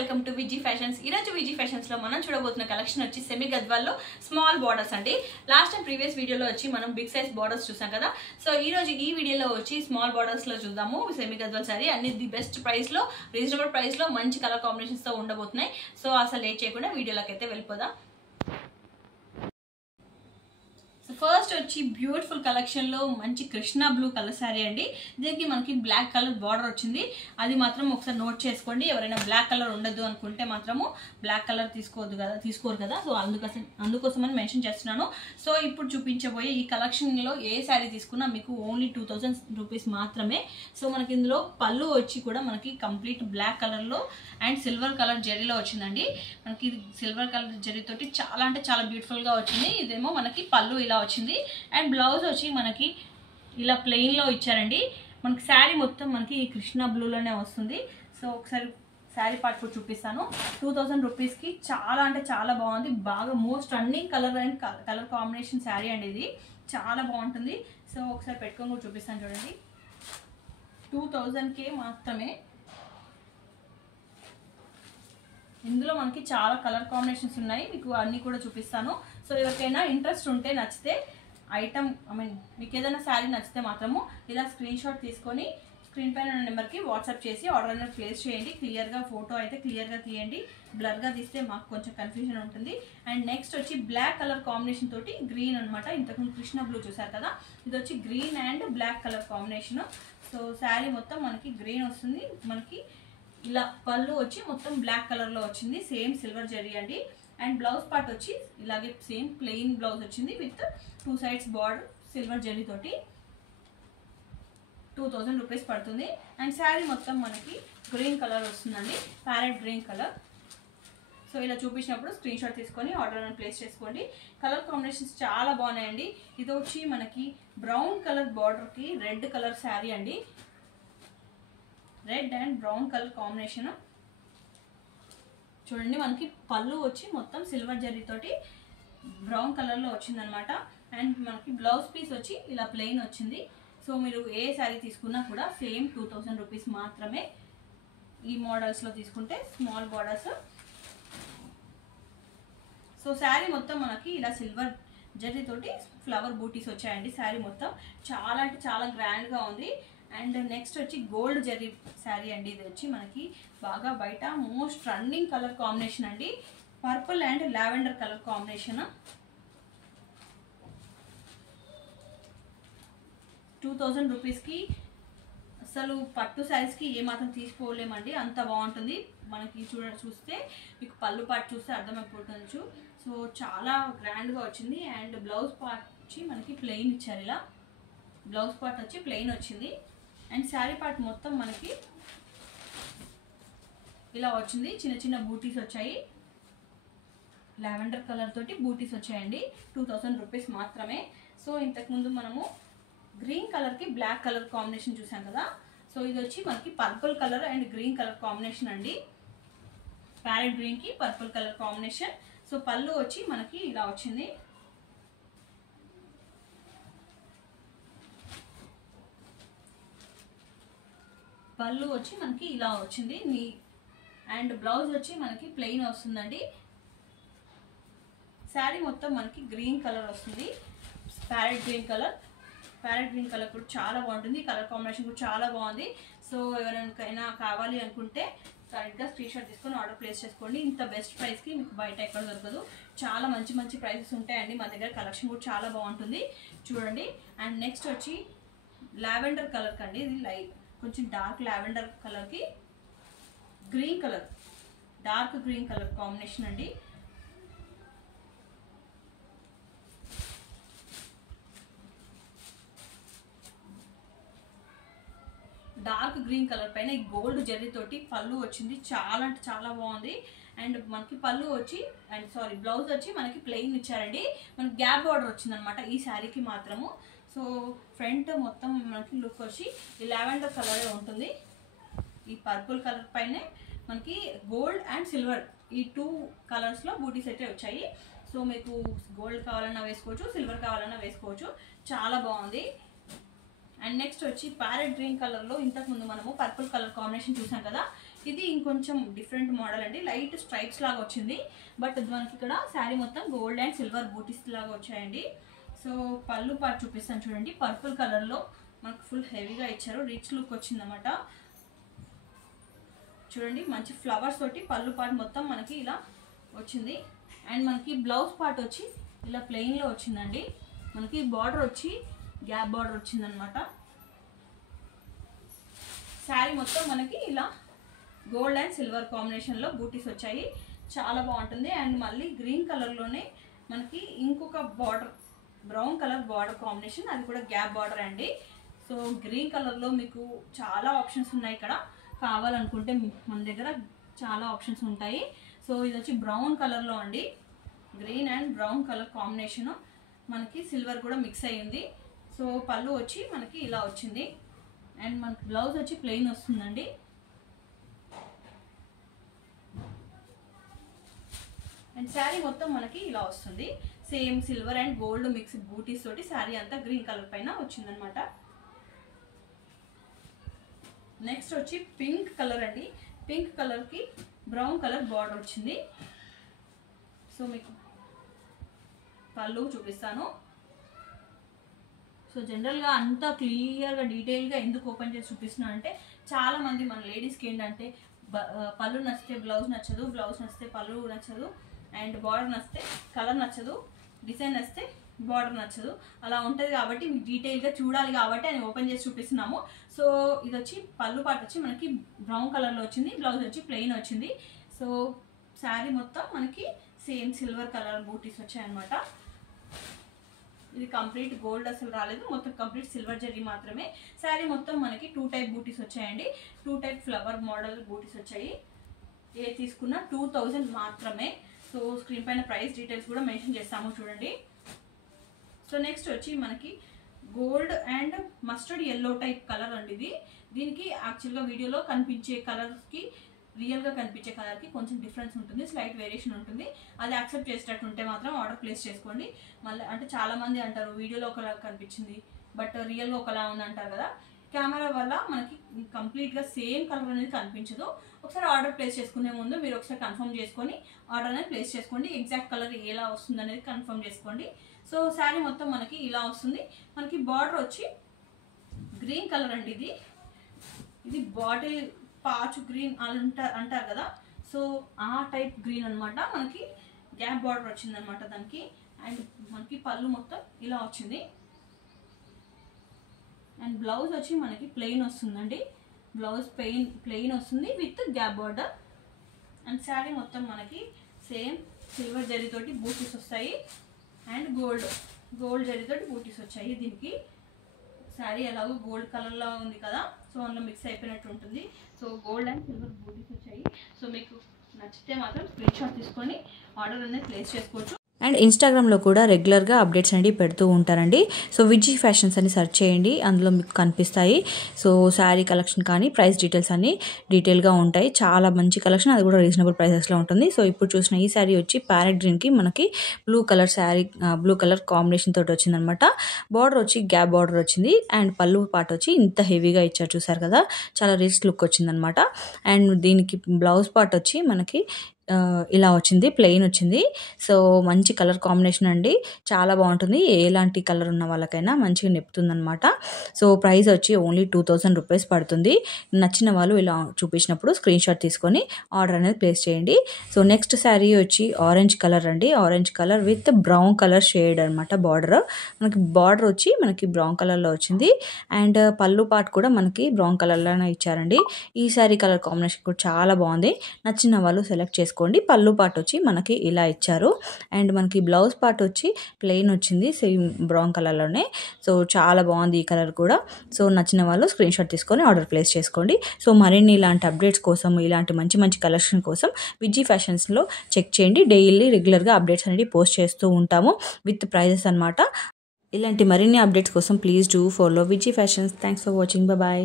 Welcome to విజీ fashions. ఈ రోజు విజీ fashions లో మనం చూడబోతున్న కలెక్షన్ వచ్చి సెమీ గద్వాల్లో స్మాల్ బార్డర్స్ అండి. లాస్ట్ టైం ప్రీవియస్ వీడియోలో వచ్చి మనం బిగ్ సైజ్ బార్డర్స్ చూసాం కదా. సో ఈ రోజు ఈ వీడియోలో వచ్చి స్మాల్ బార్డర్స్ లో చూద్దాము. సెమీ గద్వాల్ సారీ అన్ని ది బెస్ట్ ప్రైస్ లో, రీజనబుల్ ప్రైస్ లో మంచి కలర్ కాంబినేషన్స్ తో ఉండబోతున్నాయి. సో అసలు లేట్ చేయకుండా వీడియోలోకి అయితే వెళ్ళిపోదాం. ఫస్ట్ వచ్చి బ్యూటిఫుల్ కలెక్షన్ లో మంచి కృష్ణ బ్లూ కలర్ శారీ అండి. దీనికి మనకి బ్లాక్ కలర్ బార్డర్ వచ్చింది. అది మాత్రం ఒకసారి నోట్ చేసుకోండి. ఎవరైనా బ్లాక్ కలర్ ఉండదు అనుకుంటే మాత్రము బ్లాక్ కలర్ తీసుకోరు కదా. సో అందుకోసం అని మెన్షన్ చేస్తున్నాను. సో ఇప్పుడు చూపించబోయే ఈ కలెక్షన్ లో ఏ శారీ తీసుకున్నా మీకు ఓన్లీ 2000 రూపీస్ మాత్రమే. సో మనకి ఇందులో పళ్ళు వచ్చి కూడా మనకి కంప్లీట్ బ్లాక్ కలర్ లో అండ్ సిల్వర్ కలర్ జరీలో వచ్చిందండి. మనకి సిల్వర్ కలర్ జరీ తోటి చాలా అంటే చాలా బ్యూటిఫుల్ గా వచ్చింది. ఇదేమో మనకి పళ్ళు ఇలా వచ్చింది అండ్ బ్లౌజ్ వచ్చి మనకి ఇలా ప్లెయిన్ లో ఇచ్చారండి. మనకి శారీ మొత్తం మనకి ఈ కృష్ణ బ్లూలోనే వస్తుంది. సో ఒకసారి శారీ పార్ట్ కూడా చూపిస్తాను. 2000 రూపీస్ కి చాలా అంటే చాలా బాగుంది. బాగా most running colour and colour combination sari అండి. ఇది చాలా బాగుంటుంది. సో ఒకసారి పెట్టుకొని కూడా చూపిస్తాను చూడండి. 2000కే మాత్రమే. ఇందులో మనకి చాలా కలర్ కాంబినేషన్స్ ఉన్నాయి. మీకు అన్ని కూడా చూపిస్తాను. సో ఎవరికైనా ఇంట్రెస్ట్ ఉంటే నచ్చితే ఐటమ్ మీకు ఏదైనా శారీ నచ్చితే మాత్రము ఇలా స్క్రీన్ షాట్ తీసుకొని స్క్రీన్ పైన నెంబర్కి వాట్సాప్ చేసి ఆర్డర్ అనేది ప్లేస్ చేయండి. క్లియర్గా ఫోటో అయితే క్లియర్గా తీయండి. బ్లర్గా తీస్తే మాకు కొంచెం కన్ఫ్యూజన్ ఉంటుంది. అండ్ నెక్స్ట్ వచ్చి బ్లాక్ కలర్ కాంబినేషన్ తోటి గ్రీన్ అనమాట. ఇంతకుముందు కృష్ణ బ్లూ చూసారు కదా, ఇది వచ్చి green and black colour combination. So sari మొత్తం మనకి గ్రీన్ వస్తుంది. మనకి ఇలా పళ్ళు వచ్చి మొత్తం బ్లాక్ కలర్ లో వచ్చింది. సేమ్ సిల్వర్ జరీ అండి. అండ్ బ్లౌజ్ పార్ట్ వచ్చి ఇలాగే సేమ్ ప్లెయిన్ బ్లౌజ్ వచ్చింది with 2 sides border silver zari తోటి. 2000 రూపీస్ పడుతుంది. అండ్ శారీ మొత్తం మనకి గ్రీన్ కలర్ వస్తుందండి, ప్యారెట్ గ్రీన్ కలర్. సో ఇలా చూపించినప్పుడు స్క్రీన్ షాట్ తీసుకొని ఆర్డర్ అని ప్లేస్ చేసుకోండి. కలర్ కాంబినేషన్స్ చాలా బాగున్నాయండి. ఇది వచ్చి మనకి బ్రౌన్ కలర్ బార్డర్కి రెడ్ కలర్ శారీ అండి. Red and brown colour combination చూడండి. మనకి పళ్ళు వచ్చి మొత్తం సిల్వర్ జరీ తోటి బ్రౌన్ కలర్ లో వచ్చింది అనమాట. అండ్ మనకి బ్లౌజ్ పీస్ వచ్చి ఇలా ప్లెయిన్ వచ్చింది. సో మీరు ఏ శారీ తీసుకున్నా కూడా సేమ్ 2000 రూపీస్ మాత్రమే. ఈ మోడల్స్ లో తీసుకుంటే స్మాల్ బార్డర్స్. సో శారీ మొత్తం మనకి ఇలా సిల్వర్ జరీ తోటి ఫ్లవర్ బూటీస్ వచ్చాయండి. శారీ మొత్తం చాలా అంటే చాలా గ్రాండ్ గా ఉంది. అండ్ నెక్స్ట్ వచ్చి గోల్డ్ జరీ శారీ అండి. ఇది వచ్చి మనకి బాగా బయట మోస్ట్ రన్నింగ్ కలర్ కాంబినేషన్ అండి. Purple and lavender colour combination. 2000 రూపీస్కి అసలు పట్టు శారీస్కి ఏమాత్రం తీసుకోలేమండి, అంత బాగుంటుంది. మనకి చూస్తే మీకు పళ్ళు పార్ట్ చూస్తే అర్థమైపోతుంది. సో చాలా గ్రాండ్గా వచ్చింది. అండ్ బ్లౌజ్ పార్ట్ వచ్చి మనకి ప్లెయిన్ ఇచ్చారు. ఇలా బ్లౌజ్ పార్ట్ వచ్చి ప్లెయిన్ వచ్చింది. అండ్ శారీ పార్ట్ మొత్తం మనకి ఇలా వచ్చింది. చిన్న చిన్న బూటీస్ వచ్చాయి. లావెండర్ కలర్ తోటి బూటీస్ వచ్చాయండి. 2000 రూపీస్ మాత్రమే. సో ఇంతకుముందు మనము గ్రీన్ కలర్కి బ్లాక్ కలర్ కాంబినేషన్ చూసాం కదా. సో ఇది వచ్చి మనకి purple colour and green colour combination అండి. ప్యారెట్ గ్రీన్కి పర్పుల్ కలర్ కాంబినేషన్. సో పళ్ళు వచ్చి మనకి ఇలా వచ్చింది. పళ్ళు వచ్చి మనకి ఇలా వచ్చింది. అండ్ బ్లౌజ్ వచ్చి మనకి ప్లెయిన్ వస్తుందండి. శారీ మొత్తం మనకి గ్రీన్ కలర్ వస్తుంది, parrot green colour. Parrot green colour కూడా చాలా బాగుంటుంది. కలర్ కాంబినేషన్ కూడా చాలా బాగుంది. సో ఎవరికైనా కావాలి అనుకుంటే కరెక్ట్గా స్క్రీన్ షాట్ తీసుకొని ఆర్డర్ ప్లేస్ చేసుకోండి. ఇంత బెస్ట్ ప్రైస్కి మీకు బయట ఎక్కడ దొరకదు. చాలా మంచి మంచి ప్రైసెస్ ఉంటాయండి మా దగ్గర. కలెక్షన్ కూడా చాలా బాగుంటుంది చూడండి. అండ్ నెక్స్ట్ వచ్చి లావెండర్ కలర్ కండి. ఇది లైట్ కొంచెం డార్క్ లావెండర్ కలర్కి green colour, dark green colour combination అండి. డార్క్ గ్రీన్ కలర్ పైన ఈ గోల్డ్ జరీ తోటి పళ్ళు వచ్చింది. చాలా అంటే చాలా బాగుంది. అండ్ మనకి పళ్ళు వచ్చి బ్లౌజ్ వచ్చి మనకి ప్లెయిన్ ఇచ్చారండి. మనకి గ్యాప్ బార్డర్ వచ్చింది అనమాట ఈ శారీకి మాత్రము. సో ఫ్రంట్ మొత్తం మనకి లుక్ వచ్చి ఈ లావెండర్ కలర్ ఉంటుంది. ఈ పర్పుల్ కలర్ పైనే మనకి గోల్డ్ అండ్ సిల్వర్ ఈ 2 కలర్స్లో బూటీస్ అయితే వచ్చాయి. సో మీకు గోల్డ్ కావాలన్నా వేసుకోవచ్చు, సిల్వర్ కావాలన్నా వేసుకోవచ్చు. చాలా బాగుంది. అండ్ నెక్స్ట్ వచ్చి ప్యారెట్ గ్రీన్ కలర్లో ఇంతకుముందు మనము పర్పుల్ కలర్ కాంబినేషన్ చూసాం కదా. ఇది ఇంకొంచెం డిఫరెంట్ మోడల్ అండి, లైట్ స్ట్రైప్స్ లాగా వచ్చింది. బట్ మనకి ఇక్కడ శారీ మొత్తం గోల్డ్ అండ్ సిల్వర్ బూటీస్ లాగా వచ్చాయండి. సో పళ్ళు పార్ట్ చూపిస్తాను చూడండి. పర్పుల్ కలర్లో మనకు ఫుల్ హెవీగా ఇచ్చారు, రిచ్ లుక్ వచ్చిందన్నమాట. చూడండి మంచి ఫ్లవర్స్ తోటి పళ్ళు పార్ట్ మొత్తం మనకి ఇలా వచ్చింది. అండ్ మనకి బ్లౌజ్ పార్ట్ వచ్చి ఇలా ప్లెయిన్లో వచ్చిందండి. మనకి బార్డర్ వచ్చి గ్యాప్ బార్డర్ వచ్చిందనమాట. శారీ మొత్తం మనకి ఇలా గోల్డ్ అండ్ సిల్వర్ కాంబినేషన్లో బూటీస్ వచ్చాయి, చాలా బాగుంటుంది. అండ్ మళ్ళీ గ్రీన్ కలర్లోనే మనకి ఇంకొక border, brown colour border combination, అది కూడా గ్యాప్ బార్డర్ అండి. సో గ్రీన్ కలర్లో మీకు చాలా ఆప్షన్స్ ఉన్నాయి. ఇక్కడ కావాలనుకుంటే మన దగ్గర చాలా ఆప్షన్స్ ఉంటాయి. సో ఇది వచ్చి బ్రౌన్ కలర్లో అండి, green and brown colour combination, మనకి సిల్వర్ కూడా మిక్స్ అయ్యింది. సో పళ్ళు వచ్చి మనకి ఇలా వచ్చింది. అండ్ మనకి బ్లౌజ్ వచ్చి ప్లెయిన్ వస్తుందండి. అండ్ శారీ మొత్తం మనకి ఇలా వస్తుంది, same silver and gold mixed బూటీస్ తోటి శారీ అంతా గ్రీన్ కలర్ పైన వచ్చిందనమాట. నెక్స్ట్ వచ్చి పింక్ కలర్ అండి. పింక్ కలర్కి బ్రౌన్ కలర్ బార్డర్ వచ్చింది. సో మీకు పళ్ళు చూపిస్తాను. సో జనరల్గా అంతా క్లియర్గా డీటెయిల్గా ఎందుకు ఓపెన్ చేసి చూపిస్తున్నాను అంటే, చాలామంది మన లేడీస్కి ఏంటంటే పళ్ళు నచ్చితే బ్లౌజ్ నచ్చదు, బ్లౌజ్ నచ్చితే పళ్ళు నచ్చదు, అండ్ బార్డర్ నచ్చితే కలర్ నచ్చదు, డిజైన్ నచ్చితే బార్డర్ నచ్చదు, అలా ఉంటుంది. కాబట్టి మీకు డీటెయిల్గా చూడాలి కాబట్టి అని ఓపెన్ చేసి చూపిస్తున్నాము. సో ఇది వచ్చి పళ్ళు పార్ట్ వచ్చి మనకి బ్రౌన్ కలర్లో వచ్చింది, బ్లౌజ్ వచ్చి ప్లెయిన్ వచ్చింది. సో శారీ మొత్తం మనకి సేమ్ సిల్వర్ కలర్ బూటీస్ వచ్చాయన్నమాట. ఇది కంప్లీట్ గోల్డ్ అసలు రాలేదు, మొత్తం కంప్లీట్ సిల్వర్ జరీ మాత్రమే. శారీ మొత్తం మనకి 2 టైప్ బూటీస్ వచ్చాయండి, 2 టైప్ ఫ్లవర్ మోడల్ బూటీస్ వచ్చాయి. ఏ తీసుకున్నా 2000 మాత్రమే. సో స్క్రీన్ పైన ప్రైస్ డీటెయిల్స్ కూడా మెన్షన్ చేస్తాము చూడండి. సో నెక్స్ట్ వచ్చి మనకి gold and mustard yellow type colour అండి ఇది. దీనికి యాక్చువల్గా వీడియోలో కనిపించే కలర్కి రియల్గా కనిపించే కలర్కి కొంచెం డిఫరెన్స్ ఉంటుంది, స్లైట్ వేరియేషన్ ఉంటుంది. అది యాక్సెప్ట్ చేసేటట్టు ఉంటే మాత్రం ఆర్డర్ ప్లేస్ చేసుకోండి. మళ్ళీ అంటే చాలామంది అంటారు వీడియోలో ఒకలా కనిపించింది బట్ రియల్గా ఒకలా ఉంది అంటారు కదా. కెమెరా వల్ల మనకి కంప్లీట్గా సేమ్ కలర్ అనేది కనిపించదు. ఒకసారి ఆర్డర్ ప్లేస్ చేసుకునే ముందు మీరు ఒకసారి కన్ఫర్మ్ చేసుకొని ఆర్డర్ అనేది ప్లేస్ చేసుకోండి. ఎగ్జాక్ట్ కలర్ ఎలా వస్తుంది అనేది కన్ఫర్మ్ చేసుకోండి. సో శారీ మొత్తం మనకి ఇలా వస్తుంది. మనకి బార్డర్ వచ్చి గ్రీన్ కలర్ అండి. ఇది బాటిల్ పాచు గ్రీన్ అంటారు కదా, సో ఆ టైప్ గ్రీన్ అనమాట. మనకి గ్యాప్ బార్డర్ వచ్చిందనమాట దానికి. అండ్ మనకి పళ్ళు మొత్తం ఇలా వచ్చింది. అండ్ బ్లౌజ్ వచ్చి మనకి ప్లెయిన్ వస్తుందండి, బ్లౌజ్ ప్లెయిన్ వస్తుంది with gap border. And sari మొత్తం మనకి సేమ్ సిల్వర్ జరీతోటి బూటీస్ వస్తాయి అండ్ గోల్డ్ జరీతోటి బూటీస్ వచ్చాయి. దీనికి శారీ ఎలాగో గోల్డ్ కలర్లో ఉంది కదా, సో అందులో మిక్స్ అయిపోయినట్టు ఉంటుంది. సో గోల్డ్ అండ్ సిల్వర్ బూటీస్ వచ్చాయి. సో మీకు నచ్చితే మాత్రం స్క్రీన్ షాట్ తీసుకొని ఆర్డర్ అనేది ప్లేస్ చేసుకోవచ్చు. అండ్ ఇన్స్టాగ్రామ్లో కూడా రెగ్యులర్గా అప్డేట్స్ అనేవి పెడుతూ ఉంటారండి. సో విజీ ఫ్యాషన్స్ అని సెర్చ్ చేయండి, అందులో మీకు కనిపిస్తాయి. సో శారీ కలెక్షన్ కానీ ప్రైస్ డీటెయిల్స్ అన్ని డీటెయిల్గా ఉంటాయి. చాలా మంచి కలెక్షన్, అది కూడా రీజనబుల్ ప్రైసెస్లో ఉంటుంది. సో ఇప్పుడు చూసిన ఈ శారీ వచ్చి ప్యారెట్ గ్రీన్కి మనకి blue colour sari, blue colour combination తోటి వచ్చిందనమాట. బార్డర్ వచ్చి గ్యాప్ బార్డర్ వచ్చింది. అండ్ పళ్ళు పాటు వచ్చి ఇంత హెవీగా ఇచ్చారు చూసారు కదా, చాలా రిచ్ లుక్ వచ్చిందనమాట. అండ్ దీనికి బ్లౌజ్ పార్ట్ వచ్చి మనకి ఇలా వచ్చింది, ప్లెయిన్ వచ్చింది. సో మంచి కలర్ కాంబినేషన్ అండి, చాలా బాగుంటుంది. ఎలాంటి కలర్ ఉన్న వాళ్ళకైనా మంచిగా నెప్పుతుంది అనమాట. సో ప్రైస్ వచ్చి ఓన్లీ 2000 రూపీస్ పడుతుంది. నచ్చిన వాళ్ళు ఇలా చూపించినప్పుడు స్క్రీన్ షాట్ తీసుకొని ఆర్డర్ అనేది ప్లేస్ చేయండి. సో నెక్స్ట్ శారీ వచ్చి ఆరెంజ్ కలర్ అండి, orange colour with brown colour shade అనమాట. బార్డర్ వచ్చి మనకి బ్రౌన్ కలర్లో వచ్చింది. అండ్ పళ్ళు పార్ట్ కూడా మనకి బ్రౌన్ కలర్లోనే ఇచ్చారండి. ఈ శారీ కలర్ కాంబినేషన్ కూడా చాలా బాగుంది, నచ్చిన వాళ్ళు సెలెక్ట్ చేసుకోండి. పళ్ళు పార్ట్ వచ్చి మనకి ఇలా ఇచ్చారు. అండ్ మనకి బ్లౌజ్ పార్ట్ వచ్చి ప్లెయిన్ వచ్చింది, సేమ్ బ్రౌన్ కలర్లోనే. సో చాలా బాగుంది ఈ కలర్ కూడా. సో నచ్చిన వాళ్ళు స్క్రీన్ షాట్ తీసుకొని ఆర్డర్ ప్లేస్ చేసుకోండి. సో మరిన్ని ఇలాంటి అప్డేట్స్ కోసం, ఇలాంటి మంచి మంచి కలెక్షన్ కోసం విజీ ఫ్యాషన్స్లో చెక్ చేయండి. డైలీ రెగ్యులర్గా అప్డేట్స్ అనేది పోస్ట్ చేస్తూ ఉంటాము విత్ ప్రైజెస్ అనమాట. ఇలాంటి మరిన్ని అప్డేట్స్ కోసం please do follow VG Fashions. Thanks for watching. Bye.